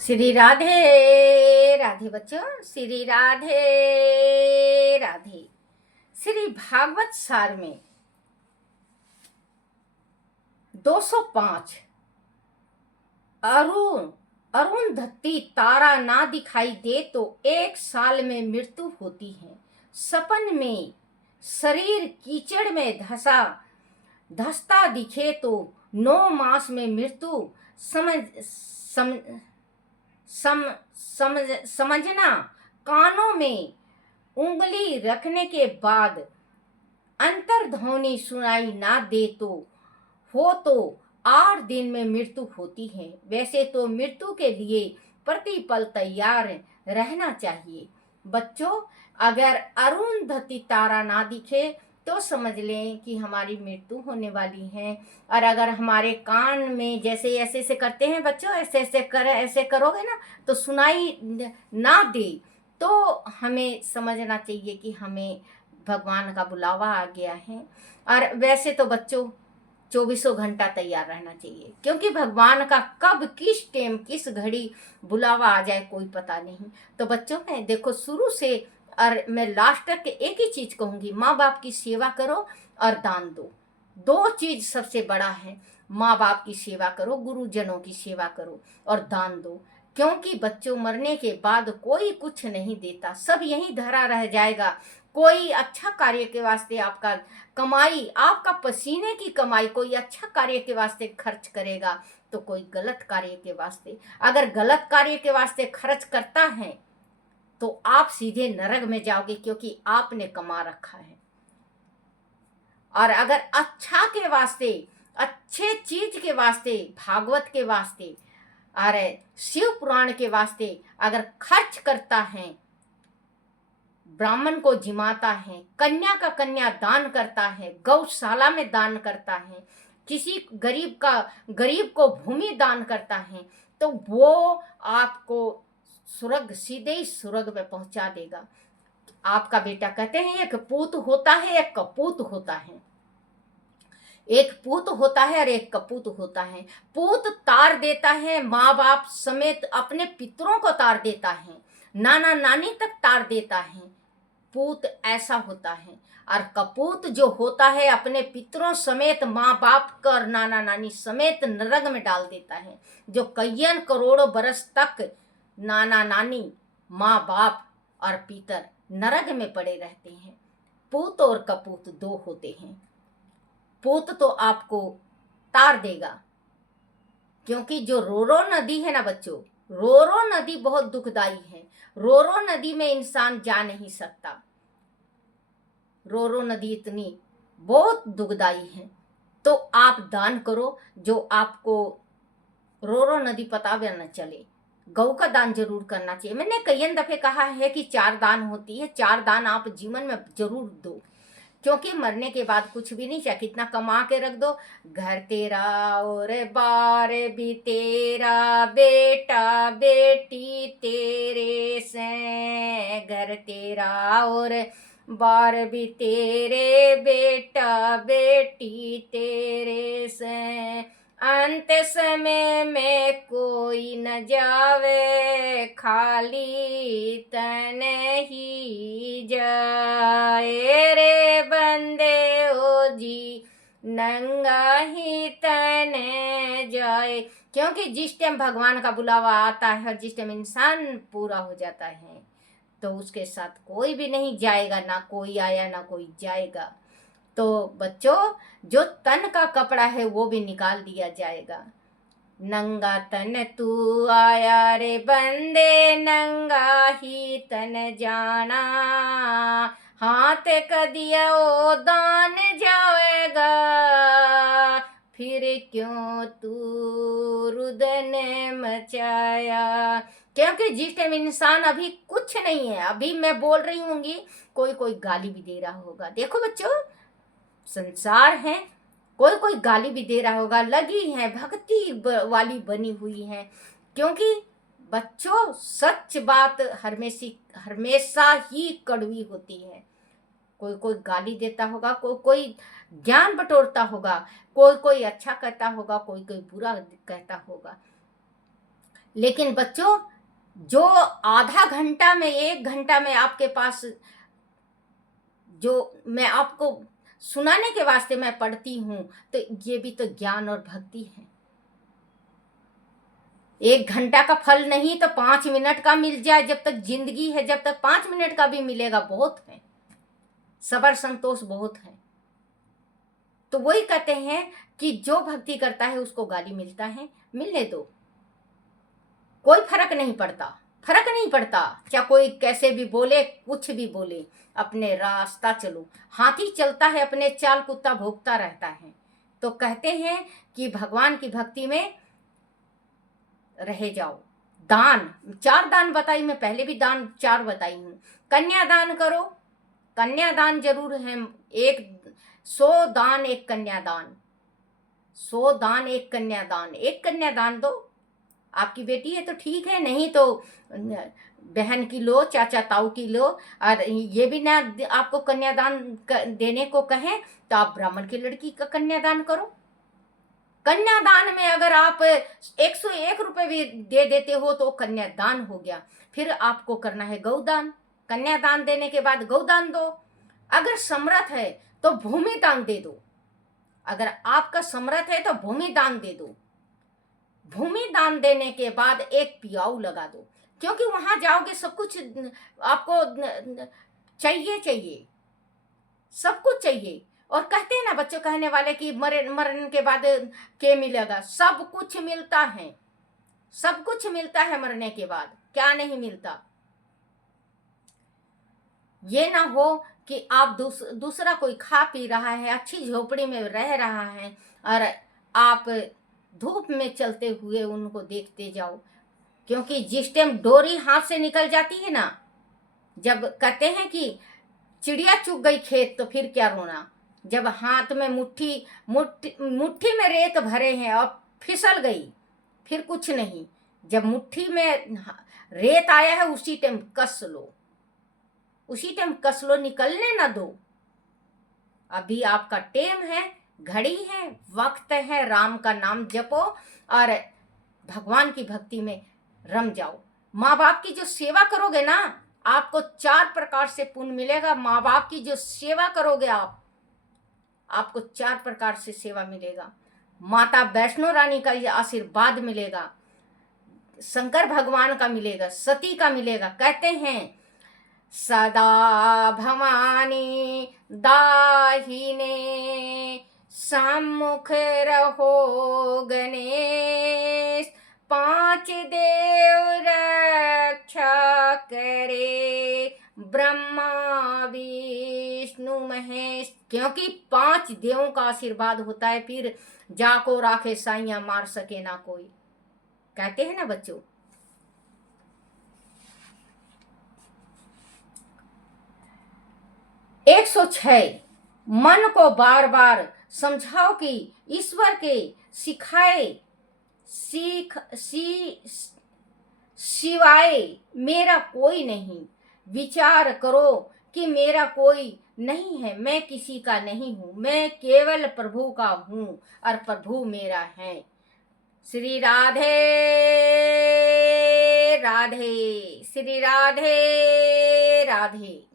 श्री राधे राधे बच्चों, श्री राधे राधे। श्री भागवत सार में 205 अरुंधति तारा ना दिखाई दे तो 1 साल में मृत्यु होती है। सपन में शरीर कीचड़ में धसता दिखे तो 9 मास में मृत्यु समझना। कानों में उंगली रखने के बाद अंतर्ध्वनि सुनाई ना दे तो 8 दिन में मृत्यु होती है। वैसे तो मृत्यु के लिए प्रतिपल तैयार रहना चाहिए। बच्चों, अगर अरुंधति तारा ना दिखे तो समझ लें कि हमारी मृत्यु होने वाली है। और अगर हमारे कान में जैसे ऐसे ऐसे करते हैं बच्चों, ऐसे करोगे ना तो सुनाई ना दे तो हमें समझना चाहिए कि हमें भगवान का बुलावा आ गया है। और वैसे तो बच्चों 24 घंटा तैयार रहना चाहिए, क्योंकि भगवान का कब किस टाइम किस घड़ी बुलावा आ जाए कोई पता नहीं। तो बच्चों मैं देखो शुरू से और मैं लास्ट तक एक ही चीज कहूंगी, माँ बाप की सेवा करो और दान दो। 2 चीज सबसे बड़ा है, माँ बाप की सेवा करो, गुरुजनों की सेवा करो और दान दो। क्योंकि बच्चों मरने के बाद कोई कुछ नहीं देता, सब यहीं धरा रह जाएगा। कोई अच्छा कार्य के वास्ते आपका कमाई, आपका पसीने की कमाई कोई अच्छा कार्य के वास्ते खर्च करेगा तो कोई गलत कार्य के वास्ते। अगर गलत कार्य के वास्ते खर्च करता है तो आप सीधे नरक में जाओगे, क्योंकि आपने कमा रखा है। और अगर अच्छा के वास्ते, अच्छे चीज के वास्ते, भागवत के वास्ते और शिव पुराण के वास्ते अगर खर्च करता है, ब्राह्मण को जिमाता है, कन्या का कन्या दान करता है, गौशाला में दान करता है, किसी गरीब को भूमि दान करता है, तो वो आपको स्वर्ग, सीधे ही स्वर्ग में पहुंचा देगा। आपका बेटा कहते हैं एक पूत होता है एक कपूत होता है, एक पूत होता है और एक कपूत होता है। पूत तार देता है, माँ बाप समेत अपने पितरों को तार देता है, नाना नानी तक तार देता है। पूत ऐसा होता है। और कपूत जो होता है अपने पितरों समेत, माँ बाप का और नाना नानी समेत नरक में डाल देता है, जो कईयन करोड़ों बरस तक नाना नानी, माँ बाप और पितर नरक में पड़े रहते हैं। पूत और कपूत 2 होते हैं। पूत तो आपको तार देगा, क्योंकि जो रोरो नदी है ना बच्चों, रोरो नदी बहुत दुखदाई है। रोरो नदी में इंसान जा नहीं सकता। रोरो नदी इतनी बहुत दुखदाई है। तो आप दान करो, जो आपको रोरो नदी पता भी न चले। गौ का दान जरूर करना चाहिए। मैंने कई दफे कहा है कि 4 दान होती है, 4 दान आप जीवन में जरूर दो, क्योंकि मरने के बाद कुछ भी नहीं, चाहे कितना कमा के रख दो। घर तेरा और बार भी तेरा, बेटा बेटी तेरे से। घर तेरा और बार भी तेरे, बेटा बेटी तेरे से। अंत समय में कोई न जावे, खाली तन ही जाए रे बंदे ओ जी, नंगा ही तन जाए। क्योंकि जिस टाइम भगवान का बुलावा आता है और जिस टाइम इंसान पूरा हो जाता है तो उसके साथ कोई भी नहीं जाएगा, ना कोई आया ना कोई जाएगा। तो बच्चों, जो तन का कपड़ा है वो भी निकाल दिया जाएगा। नंगा तन तू आया रे बंदे, नंगा ही तन जाना। हाथ क दिया ओ दान जाएगा, फिर क्यों तू रुदन मचाया। क्योंकि जिस टाइम इंसान अभी कुछ नहीं है, अभी मैं बोल रही होंगी, कोई कोई गाली भी दे रहा होगा। देखो बच्चों, संसार है, कोई कोई गाली भी दे रहा होगा, लगी है भक्ति वाली बनी हुई है। क्योंकि बच्चों सच बात हमेशा ही कड़वी होती है। कोई कोई गाली देता होगा, कोई कोई ज्ञान बटोरता होगा, कोई कोई अच्छा कहता होगा, कोई कोई बुरा कहता होगा। लेकिन बच्चों, जो आधा घंटा में 1 घंटा में आपके पास, जो मैं आपको सुनाने के वास्ते मैं पढ़ती हूँ, तो ये भी तो ज्ञान और भक्ति है। 1 घंटा का फल नहीं तो 5 मिनट का मिल जाए, जब तक जिंदगी है, जब तक 5 मिनट का भी मिलेगा बहुत है। सबर संतोष बहुत है। तो वही कहते हैं कि जो भक्ति करता है उसको गाली मिलता है, मिलने दो, कोई फर्क नहीं पड़ता, फर्क नहीं पड़ता। क्या कोई कैसे भी बोले, कुछ भी बोले, अपने रास्ता चलो। हाथी चलता है अपने चाल, कुत्ता भोंकता रहता है। तो कहते हैं कि भगवान की भक्ति में रह जाओ। दान, 4 दान बताई मैं, पहले भी दान 4 बताई हूँ। कन्यादान करो, कन्यादान जरूर है। 100 दान 1 कन्यादान, 100 दान 1 कन्यादान। 1 कन्यादान दो, आपकी बेटी है तो ठीक है, नहीं तो बहन की लो, चाचा ताऊ की लो। और ये भी ना आपको कन्यादान देने को कहें तो आप ब्राह्मण की लड़की का कन्यादान करो। कन्यादान में अगर आप 101 रुपए भी दे देते हो तो कन्यादान हो गया। फिर आपको करना है गौदान। कन्यादान देने के बाद गौदान दो। अगर समर्थ है तो भूमि दान दे दो। अगर आपका समर्थ है तो भूमि दान दे दो। भूमि दान देने के बाद एक पियाऊ लगा दो, क्योंकि वहां जाओगे सब कुछ आपको चाहिए, सब कुछ चाहिए। और कहते हैं ना बच्चों, कहने वाले कि मरने के बाद क्या मिलेगा? सब कुछ मिलता है, सब कुछ मिलता है मरने के बाद, क्या नहीं मिलता। ये ना हो कि आप दूसरा कोई खा पी रहा है, अच्छी झोपड़ी में रह रहा है, और आप धूप में चलते हुए उनको देखते जाओ। क्योंकि जिस टाइम डोरी हाथ से निकल जाती है ना, जब कहते हैं कि चिड़िया चुग गई खेत, तो फिर क्या रोना। जब हाथ में मुट्ठी में रेत भरे हैं और फिसल गई, फिर कुछ नहीं। जब मुट्ठी में रेत आया है उसी टाइम कस लो, उसी टाइम कस लो, निकलने ना दो। अभी आपका टेम है, घड़ी है, वक्त है, राम का नाम जपो और भगवान की भक्ति में रम जाओ। माँ बाप की जो सेवा करोगे ना, आपको 4 प्रकार से पुण्य मिलेगा। माँ बाप की जो सेवा करोगे आपको 4 प्रकार से सेवा मिलेगा। माता वैष्णो रानी का आशीर्वाद मिलेगा, शंकर भगवान का मिलेगा, सती का मिलेगा। कहते हैं सदा भवानी दाहिने सम्मुख रहो गणेश, 5 देव रक्षा करे ब्रह्मा विष्णु महेश। क्योंकि 5 देवों का आशीर्वाद होता है, फिर जाको राखे साइया मार सके ना कोई, कहते हैं ना बच्चों। 106 मन को बार बार समझाओ कि ईश्वर के सिवाय मेरा कोई नहीं। विचार करो कि मेरा कोई नहीं है, मैं किसी का नहीं हूँ, मैं केवल प्रभु का हूँ और प्रभु मेरा है। श्री राधे राधे, श्री राधे राधे।